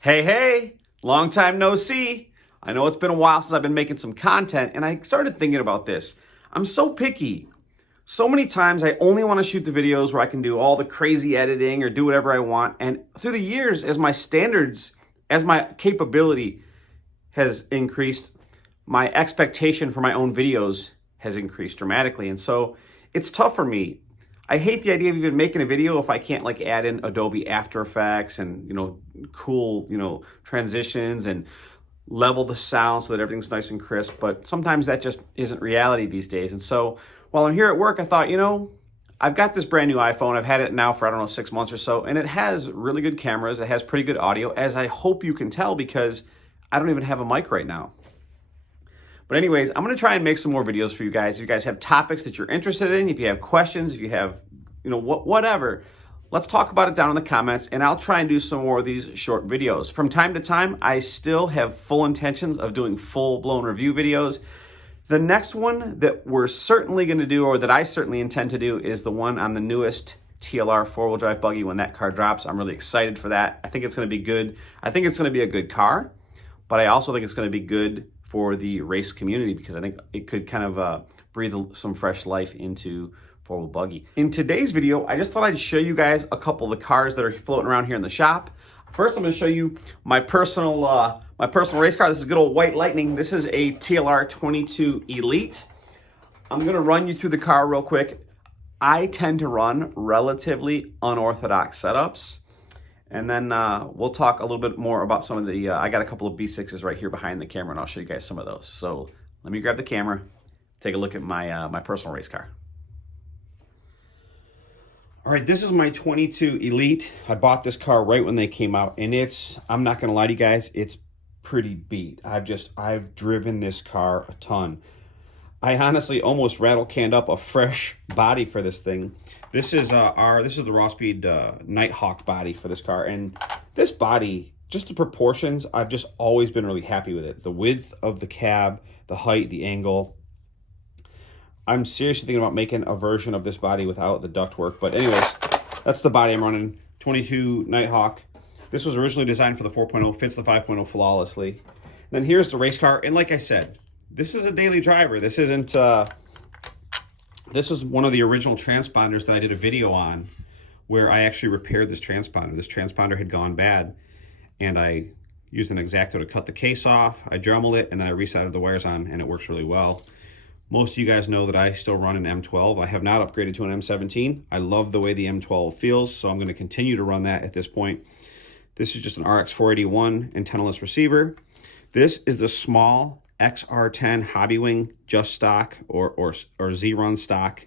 Hey, hey, long time no see. I know it's been a while since I've been making some content, and I started thinking about this. I'm so picky. So many times I only want to shoot the videos where I can do all the crazy editing or do whatever I want. And through the years, as my standards, as my capability has increased, my expectation for my own videos has increased dramatically. And so it's tough for me. I hate the idea of even making a video if I can't like add in Adobe After Effects and, cool, transitions and level the sound so that everything's nice and crisp. But sometimes that just isn't reality these days. And so while I'm here at work, I thought, I've got this brand new iPhone. I've had it now for, 6 months or so, and it has really good cameras. It has pretty good audio, as I hope you can tell, because I don't even have a mic right now. But anyways, I'm going to try and make some more videos for you guys. If you guys have topics that you're interested in, if you have questions, if you have, whatever, let's talk about it down in the comments, and I'll try and do some more of these short videos. From time to time, I still have full intentions of doing full-blown review videos. The next one that we're certainly going to do, or that I certainly intend to do, is the one on the newest TLR four-wheel drive buggy when that car drops. I'm really excited for that. I think it's going to be good. I think it's going to be a good car, but I also think it's going to be good for the race community because I think it could kind of breathe some fresh life into four-wheel buggy. In today's video, I just thought I'd show you guys a couple of the cars that are floating around here in the shop. First, I'm going to show you my personal race car. This is good old White Lightning. This is a TLR 22 Elite. I'm going to run you through the car real quick. I tend to run relatively unorthodox setups. And then we'll talk a little bit more about some of the, I got a couple of B6s right here behind the camera, and I'll show you guys some of those. So let me grab the camera, take a look at my personal race car. All right, this is my 22 Elite. I bought this car right when they came out, and I'm not gonna lie to you guys, it's pretty beat. I've driven this car a ton. I honestly almost rattle-canned up a fresh body for this thing. This is the Raw Speed Nighthawk body for this car, and this body, just the proportions, I've just always been really happy with it. The width of the cab, the height, the angle. I'm seriously thinking about making a version of this body without the ductwork, but anyways, that's the body I'm running. 22 Nighthawk. This was originally designed for the 4.0, fits the 5.0 flawlessly. Then here's the race car, and like I said, this is a daily driver. This isn't. This is one of the original transponders that I did a video on where I actually repaired this transponder. This transponder had gone bad, and I used an X-Acto to cut the case off. I dremelled it, and then I resoldered the wires on, and it works really well. Most of you guys know that I still run an M12. I have not upgraded to an M17. I love the way the M12 feels, so I'm going to continue to run that at this point. This is just an RX481 antennaless receiver. This is the small XR10 Hobbywing just stock or Z-Run stock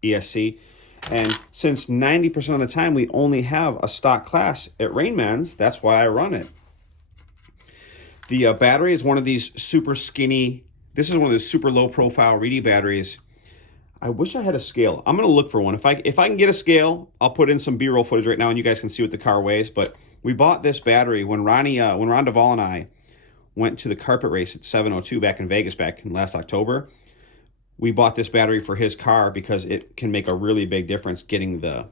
ESC. And since 90% of the time we only have a stock class at Rainman's, that's why I run it. The battery is one of these super skinny, this is one of those super low profile Reedy batteries. I wish I had a scale. I'm going to look for one. If I can get a scale, I'll put in some B-roll footage right now and you guys can see what the car weighs. But we bought this battery when Ron Duvall and I went to the carpet race at 702 back in Vegas back in last October. We bought this battery for his car because it can make a really big difference getting the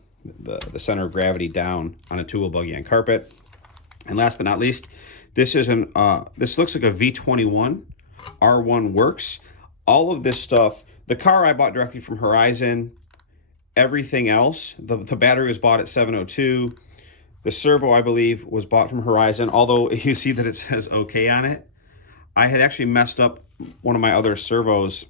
center of gravity down on a two-wheel buggy on carpet. And last but not least, this is this looks like a V21 R1 Works. All of this stuff, the car I bought directly from Horizon, everything else, the battery was bought at 702. The servo, I believe, was bought from Horizon, although you see that it says OK on it. I had actually messed up one of my other servos,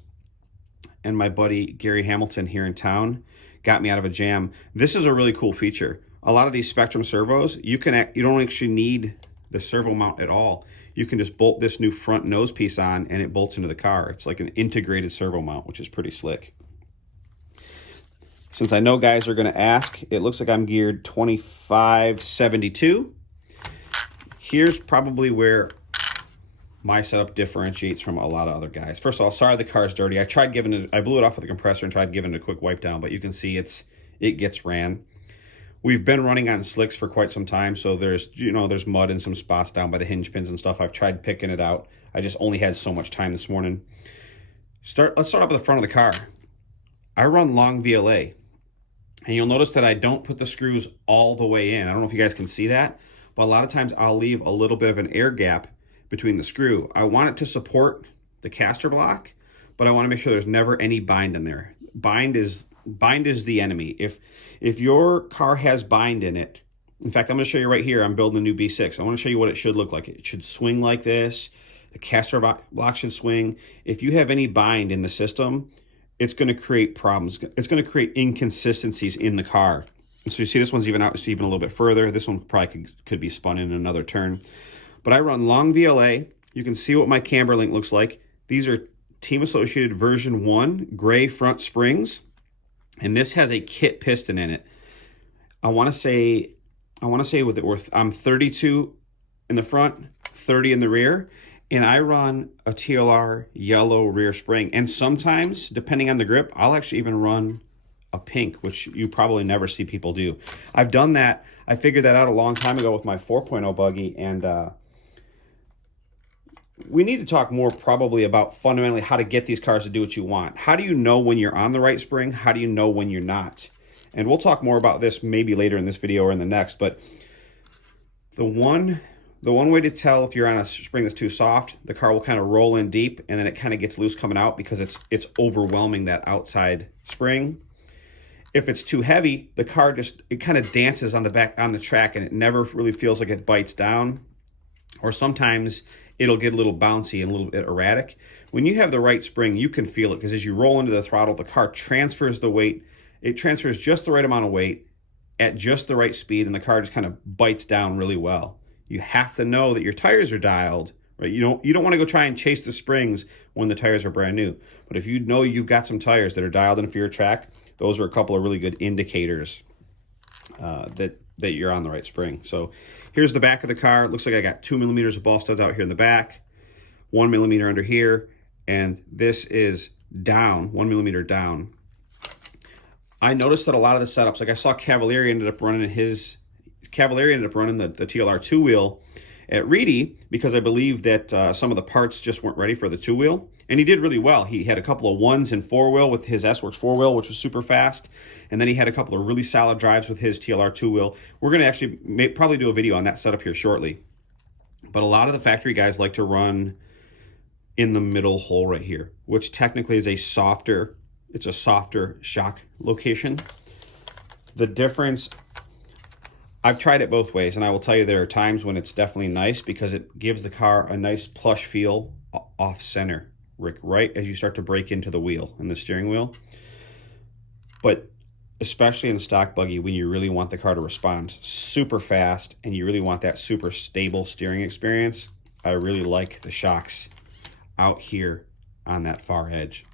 and my buddy Gary Hamilton here in town got me out of a jam. This is a really cool feature. A lot of these Spectrum servos, you don't actually need the servo mount at all. You can just bolt this new front nose piece on, and it bolts into the car. It's like an integrated servo mount, which is pretty slick. Since I know guys are going to ask, it looks like I'm geared 2572. Here's probably where my setup differentiates from a lot of other guys. First of all, sorry the car's dirty. I blew it off with the compressor and tried giving it a quick wipe down, but you can see it gets ran. We've been running on slicks for quite some time, so there's mud in some spots down by the hinge pins and stuff. I've tried picking it out. I just only had so much time this morning. Let's start up at the front of the car. I run long VLA. And you'll notice that I don't put the screws all the way in. I don't know if you guys can see that, but a lot of times I'll leave a little bit of an air gap between the screw. I want it to support the caster block, but I want to make sure there's never any bind in there. Bind is the enemy. If your car has bind in it, in fact, I'm going to show you right here, I'm building a new B6. I want to show you what it should look like. It should swing like this. The caster block should swing. If you have any bind in the system, it's going to create problems. It's going to create inconsistencies in the car. And so you see this one's even out, it's even a little bit further. This one probably could be spun in another turn. But I run long VLA. You can see what my camber link looks like. These are Team Associated version 1 gray front springs. And this has a kit piston in it. I want to say with it worth, I'm 32 in the front, 30 in the rear. And I run a TLR yellow rear spring. And sometimes, depending on the grip, I'll actually even run a pink, which you probably never see people do. I've done that. I figured that out a long time ago with my 4.0 buggy. And we need to talk more probably about fundamentally how to get these cars to do what you want. How do you know when you're on the right spring? How do you know when you're not? And we'll talk more about this maybe later in this video or in the next. But the one way to tell if you're on a spring that's too soft, the car will kind of roll in deep and then it kind of gets loose coming out because it's overwhelming that outside spring. If it's too heavy, the car it kind of dances on the track and it never really feels like it bites down. Or sometimes it'll get a little bouncy and a little bit erratic. When you have the right spring, you can feel it because as you roll into the throttle, the car transfers the weight. It transfers just the right amount of weight at just the right speed, and the car just kind of bites down really well. You have to know that your tires are dialed, right? You don't want to go try and chase the springs when the tires are brand new. But if you know you've got some tires that are dialed in for your track, those are a couple of really good indicators that you're on the right spring. So here's the back of the car. It looks like I got 2 millimeters of ball studs out here in the back, 1 millimeter under here, and this is down, 1 millimeter down. I noticed that a lot of the setups, like I saw Cavalieri ended up running the TLR 2-wheel at Reedy because I believe that some of the parts just weren't ready for the 2-wheel. And he did really well. He had a couple of 1s and 4-wheel with his S-Works 4-wheel, which was super fast. And then he had a couple of really solid drives with his TLR 2-wheel. We're going to actually probably do a video on that setup here shortly. But a lot of the factory guys like to run in the middle hole right here, which technically is a softer shock location. The difference, I've tried it both ways, and I will tell you there are times when it's definitely nice because it gives the car a nice plush feel off center, right as you start to break into the wheel and the steering wheel. But especially in a stock buggy, when you really want the car to respond super fast and you really want that super stable steering experience, I really like the shocks out here on that far edge.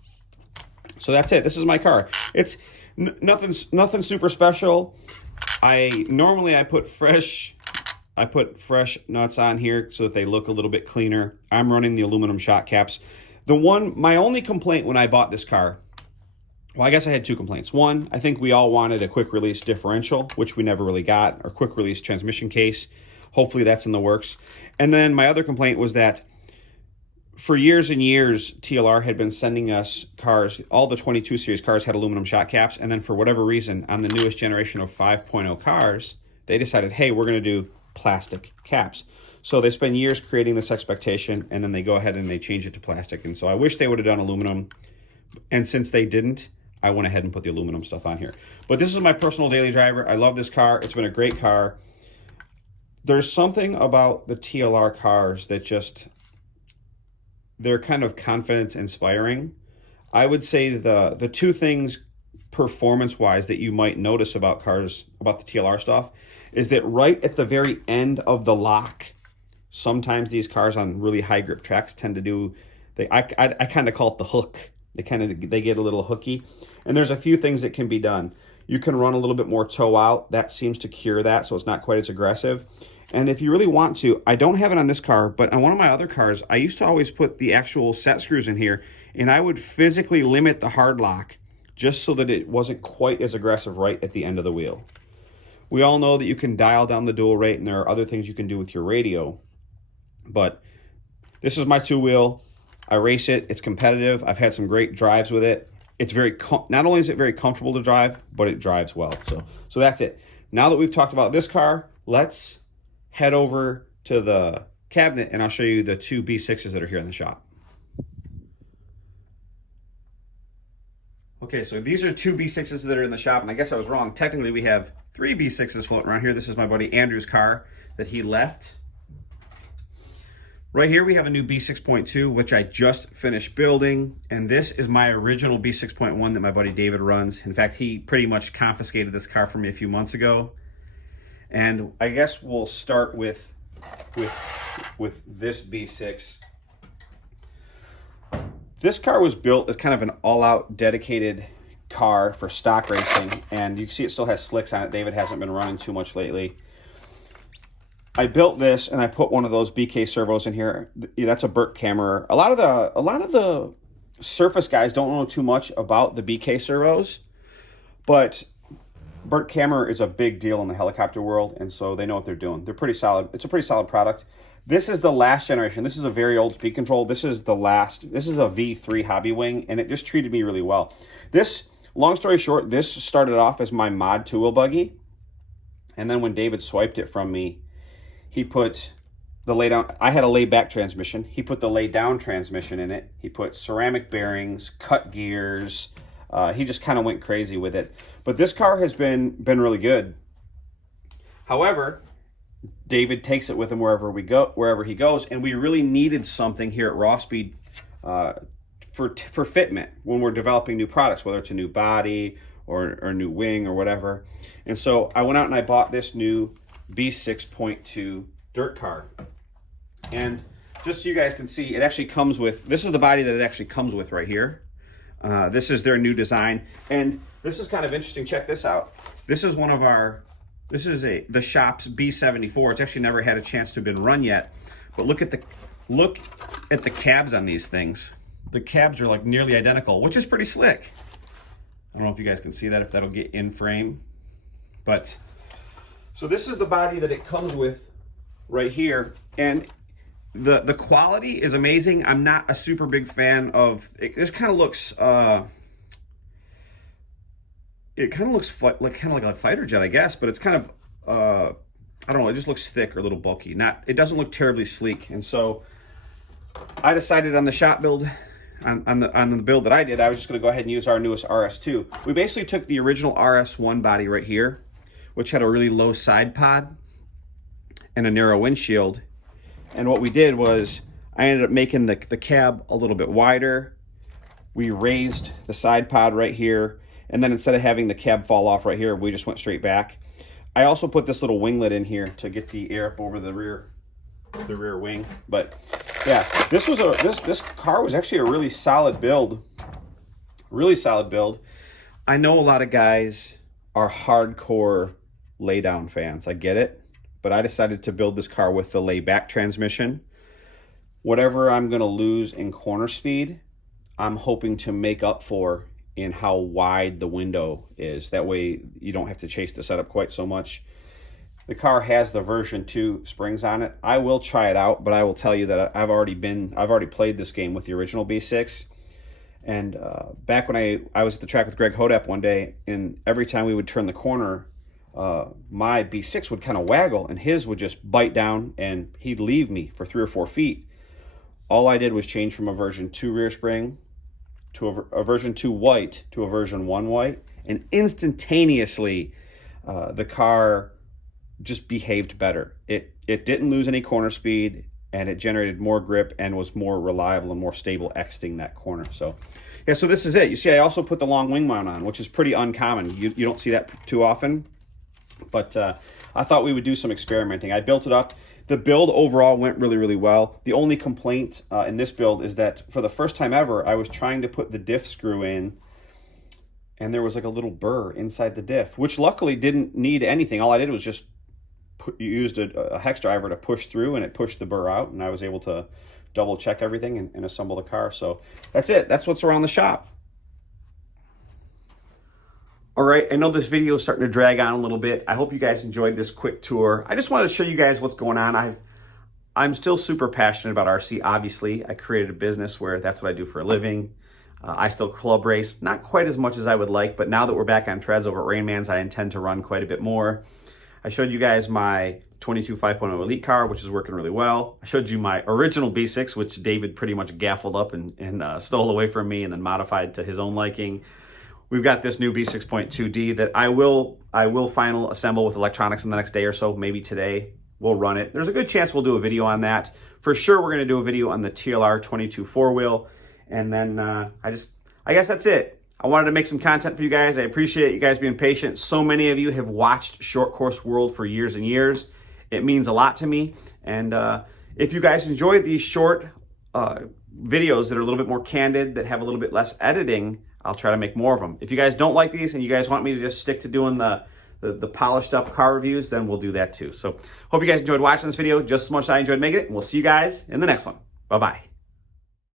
So that's it. This is my car. It's nothing super special. Normally I put fresh nuts on here so that they look a little bit cleaner. I'm running the aluminum shock caps. My only complaint when I bought this car, well, I guess I had 2 complaints. One, I think we all wanted a quick release differential, which we never really got, or quick release transmission case. Hopefully that's in the works. And then my other complaint was that for years and years, TLR had been sending us cars, all the 22 series cars had aluminum shock caps, and then for whatever reason, on the newest generation of 5.0 cars, they decided, hey, we're going to do plastic caps. So they spend years creating this expectation, and then they go ahead and they change it to plastic. And so I wish they would have done aluminum, and since they didn't, I went ahead and put the aluminum stuff on here. But this is my personal daily driver. I love this car. It's been a great car. There's something about the TLR cars that just, they're kind of confidence inspiring. I would say the 2 things performance-wise that you might notice about cars, about the TLR stuff, is that right at the very end of the lock, sometimes these cars on really high grip tracks tend to do, I kind of call it the hook. They get a little hooky. And there's a few things that can be done. You can run a little bit more toe out. That seems to cure that, so it's not quite as aggressive. And if you really want to, I don't have it on this car, but on one of my other cars, I used to always put the actual set screws in here, and I would physically limit the hard lock just so that it wasn't quite as aggressive right at the end of the wheel. We all know that you can dial down the dual rate, and there are other things you can do with your radio. But this is my 2-wheel. I race it. It's competitive. I've had some great drives with it. It's not only is it very comfortable to drive, but it drives well. So that's it. Now that we've talked about this car, let's head over to the cabinet and I'll show you the two B6s that are here in the shop. Okay, so these are two B6s that are in the shop, and I guess I was wrong. Technically, we have three B6s floating around here. This is my buddy Andrew's car that he left. Right here, we have a new B6.2, which I just finished building, and this is my original B6.1 that my buddy David runs. In fact, he pretty much confiscated this car from me a few months ago. And I guess we'll start with this B6. This car was built as kind of an all-out dedicated car for stock racing, and you can see it still has slicks on it. David hasn't been running too much lately. I built this and I put one of those BK servos in here. That's a Burt Kammerer. A lot of the surface guys don't know too much about the BK servos, but Burt Kammerer is a big deal in the helicopter world, and so they know what they're doing. They're pretty solid. It's a pretty solid product. This is the last generation. This is a very old speed control. This is a V3 hobby wing, and it just treated me really well. This, long story short, this started off as my mod two-wheel buggy, and then when David swiped it from me, he put the lay down. I had a lay back transmission. He put the lay down transmission in it. He put ceramic bearings, cut gears. He just kind of went crazy with it. But this car has been really good. However, David takes it with him wherever he goes, and we really needed something here at Raw Speed for fitment when we're developing new products, whether it's a new body or a new wing or whatever. And so I went out and I bought this new B6.2 dirt car. And just so you guys can see, it actually comes with, this is the body that it actually comes with right here. This is their new design, and this is kind of interesting. Check this out. This is the shop's B74. It's actually never had a chance to have been run yet, but look at the cabs on these things. The cabs are like nearly identical, which is pretty slick. I don't know if you guys can see that, if that'll get in frame, but so this is the body that it comes with right here, and the quality is amazing. I'm not a super big fan of it. It kind of looks like a fighter jet, I guess, but it's kind of I don't know, it just looks thick or a little bulky. It doesn't look terribly sleek. And so I decided on the shop build, on the build that I did, I was just going to go ahead and use our newest RS2. We basically took the original RS1 body right here, which had a really low side pod and a narrow windshield. And what we did was I ended up making the cab a little bit wider. We raised the side pod right here, and then instead of having the cab fall off right here, we just went straight back. I also put this little winglet in here to get the air up over the rear wing. But yeah, this car was actually a really solid build. Really solid build. I know a lot of guys are hardcore laydown fans. I get it. But I decided to build this car with the layback transmission. Whatever I'm going to lose in corner speed, I'm hoping to make up for in how wide the window is. That way you don't have to chase the setup quite so much. The car has the version 2 springs on it. I will try it out, but I will tell you that I've already played this game with the original B6. And back when I was at the track with Greg Hodep one day, and every time we would turn the corner, my B6 would kind of waggle, and his would just bite down, and he'd leave me for 3 or 4 feet. All I did was change from a version 2 rear spring to a version 2 white to a version 1 white, and instantaneously the car just behaved better. It didn't lose any corner speed, and it generated more grip and was more reliable and more stable exiting that corner. So yeah, so this is it. You see, I also put the long wing mount on, which is pretty uncommon. You don't see that too often. But I thought we would do some experimenting. I built it up. The build overall went really, really well. The only complaint in this build is that for the first time ever, I was trying to put the diff screw in, and there was like a little burr inside the diff, which luckily didn't need anything. All I did was just used a hex driver to push through, and it pushed the burr out, and I was able to double check everything and assemble the car. So that's it. That's what's around the shop. All right, I know this video is starting to drag on a little bit. I hope you guys enjoyed this quick tour. I just wanted to show you guys what's going on. I'm still super passionate about RC, obviously. I created a business where that's what I do for a living. I still club race, not quite as much as I would like, but now that we're back on treads over at Rainman's, I intend to run quite a bit more. I showed you guys my 22 5.0 Elite car, which is working really well. I showed you my original B6, which David pretty much gaffled up and stole away from me and then modified to his own liking. We've got this new B6.2D that I will final assemble with electronics in the next day or so, maybe today. We'll run it. There's a good chance we'll do a video on that. For sure, we're going to do a video on the TLR 22 four-wheel. And then I guess that's it. I wanted to make some content for you guys. I appreciate you guys being patient. So many of you have watched Short Course World for years and years. It means a lot to me. And if you guys enjoy these short videos that are a little bit more candid, that have a little bit less editing, I'll try to make more of them. If you guys don't like these and you guys want me to just stick to doing the polished up car reviews, then we'll do that too. So hope you guys enjoyed watching this video just as much as I enjoyed making it. And we'll see you guys in the next one. Bye-bye.